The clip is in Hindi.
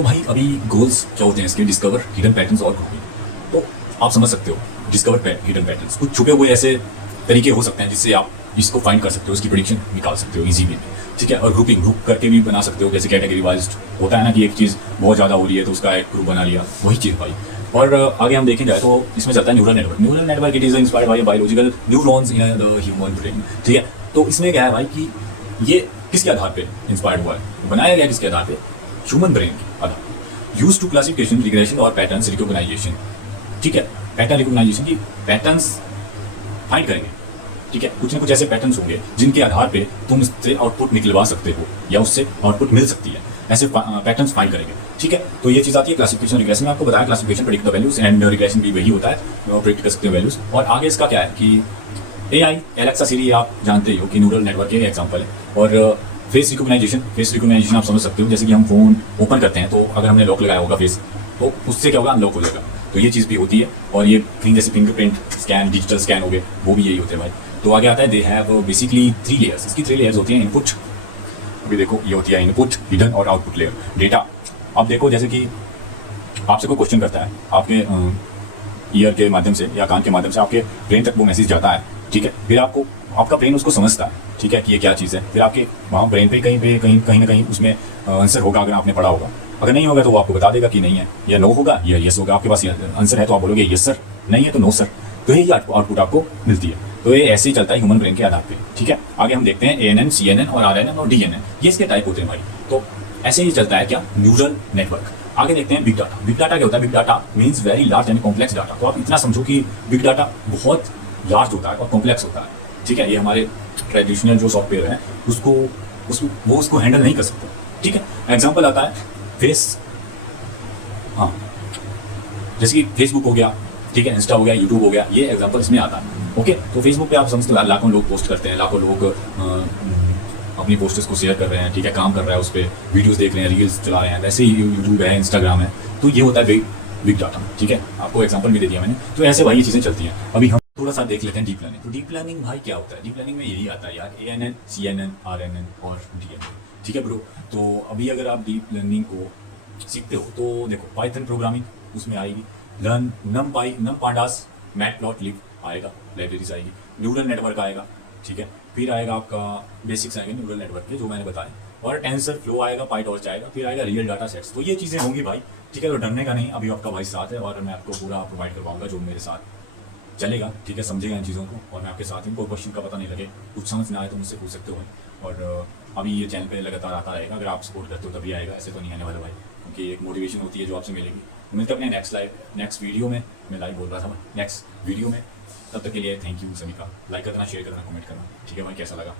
तो भाई अभी गोल्स क्या होते हैं इसके, डिस्कवर हिडन पैटर्न्स और ग्रुपिंग। तो आप समझ सकते हो डिस्कवर हिडन पैटर्न्स, कुछ छुपे हुए ऐसे तरीके हो सकते हैं जिससे आप इसको फाइंड कर सकते हो, इसकी प्रेडिक्शन निकाल सकते हो इजी वे में, ठीक है। और ग्रुपिंग ग्रुप करके भी बना सकते हो, जैसे कैटेगरी वाइज होता है ना कि एक चीज़ बहुत ज़्यादा हो रही है तो उसका एक ग्रुप बना लिया, वही चीज़ भाई। और आगे हम देखें जाए तो इसमें चलता है neural network. Neural network it is inspired by biological neurons in the human brain, ठीक है। तो इसमें क्या है भाई कि ये किसके आधार पे इंस्पायर्ड हुआ है, बनाया गया किसके आधार पे, ह्यूमन ब्रेन के आधार। यूज टू क्लासिफिकेशन, रिग्रेशन और पैटर्न्स रिकॉग्नाइजेशन, ठीक है। पैटर्न रिकॉग्नाइजेशन की पैटर्न्स फाइंड करेंगे, ठीक है। कुछ ना कुछ ऐसे पैटर्न्स होंगे जिनके आधार पे तुम इससे आउटपुट निकलवा सकते हो या उससे आउटपुट मिल सकती है, ऐसे पैटर्न्स फाइंड करेंगे, ठीक है। तो ये चीज़ आती है क्लासिफिकेशन रिग्रेशन में। आपको बताया classification predict the values and regression भी वही होता है, प्रेडिक्ट कर सकते हो वैल्यूज। और आगे इसका क्या है कि AI एलेक्सा सीरी आप जानते हो कि न्यूरल नेटवर्क के एग्जाम्पल है। और फेस रिकॉग्नाइजेशन आप समझ सकते हो, जैसे कि हम फोन ओपन करते हैं तो अगर हमने लॉक लगाया होगा फेस, तो उससे क्या होगा, अनलॉक हो जाएगा। तो ये चीज़ भी होती है। और ये जैसे फिंगरप्रिंट स्कैन, डिजिटल स्कैन हो गए, वो भी यही होते हैं भाई। तो आगे आता है दे हैव बेसिकली 3 लेयर्स। इसकी 3 लेयर्स होती हैं। इनपुट, अभी देखो ये होती है इनपुट, हिडन और आउटपुट लेयर। डेटा, अब देखो जैसे कि आपसे कोई क्वेश्चन करता है, आपके ईयर के माध्यम से या कान के माध्यम से आपके ब्रेन तक वो मैसेज जाता है, ठीक है। फिर आपका ब्रेन उसको समझता है, ठीक है, कि ये क्या चीज़ है। फिर आपके वहाँ ब्रेन पे कहीं ना कहीं उसमें आंसर होगा, अगर आपने पढ़ा होगा। अगर नहीं होगा तो वो आपको बता देगा कि नहीं है, या नो होगा या यस होगा। आपके पास आंसर है तो आप बोलोगे यस सर, नहीं है तो नो सर। तो यही आउटपुट आपको मिलती है। तो ये ऐसे ही चलता है ह्यूमन ब्रेन के आधार पे, ठीक है। आगे हम देखते हैं ANN, CNN और RNN और DNN, ये इसके टाइप होते हैं भाई। तो ऐसे ही चलता है क्या, न्यूरल नेटवर्क। आगे देखते हैं बिग डाटा। बिग डाटा क्या होता है, big data means very large and complex data. तो आप इतना समझो कि बिग डाटा बहुत लार्ज होता है और कॉम्प्लेक्स होता है, ठीक है। ये हमारे ट्रेडिशनल जो सॉफ्टवेयर है उसको हैंडल नहीं कर सकते, ठीक है। एग्जाम्पल आता है फेस, हाँ, जैसे कि फेसबुक हो गया, ठीक है, इंस्टा हो गया, यूट्यूब हो गया, ये एग्जाम्पल इसमें आता है, ओके। तो फेसबुक पे आप समझते हो लाखों लोग पोस्ट करते हैं, लाखों लोग अपनी पोस्टर्स को शेयर कर रहे हैं, ठीक है, काम कर रहा है उस पर, वीडियोस देख रहे हैं, रील्स चला रहे हैं। वैसे ही यूट्यूब है, इंस्टाग्राम है, तो ये होता है बिग डाटा, ठीक है। आपको एग्जाम्पल भी दे दिया मैंने। तो ऐसे भाई ये चीज़ें चलती हैं। अभी हम थोड़ा सा देख लेते हैं डीप लर्निंग। तो डीप लर्निंग भाई क्या होता है, डीप लर्निंग में यही आता है यार, ANN, CNN, RNN और DNN, ठीक है ब्रो। तो अभी अगर आप डीप लर्निंग को सीखते हो तो देखो पाइथन प्रोग्रामिंग उसमें आएगी, लर्न नम पांडास, मैटप्लॉटलिब आएगा, लाइब्रेरीज आएगी, न्यूरल नेटवर्क आएगा, ठीक है। फिर आएगा आपका बेसिक्स आएंगे न्यूरल नेटवर्क के जो मैंने बताए, और टेंसर फ्लो आएगा, पाइटॉर्च आएगा, फिर आएगा रियल डाटा सेट्स। तो ये चीज़ें होंगी भाई, ठीक है। तो डरने का नहीं, अभी आपका भाई साथ है और मैं आपको पूरा प्रोवाइड करवाऊंगा जो मेरे साथ चलेगा, ठीक है। समझेगा इन चीज़ों को और मैं आपके साथ ही, कोई क्वेश्चन का पता नहीं लगे, कुछ समझ ना आए तो मुझसे पूछ सकते हो। और अभी ये चैनल पे लगातार आता रहेगा, अगर आप सपोर्ट करते हो तभी आएगा, ऐसे तो नहीं आने वाला भाई, क्योंकि एक मोटिवेशन होती है जो आपसे मिलेगी। मिलते अपने नेक्स्ट वीडियो में, मैं लाइव बोल रहा था नेक्स्ट वीडियो में। तब तक के लिए थैंक यू सभी का। लाइक करना, शेयर करना, कमेंट करना, ठीक है भाई। कैसा लगा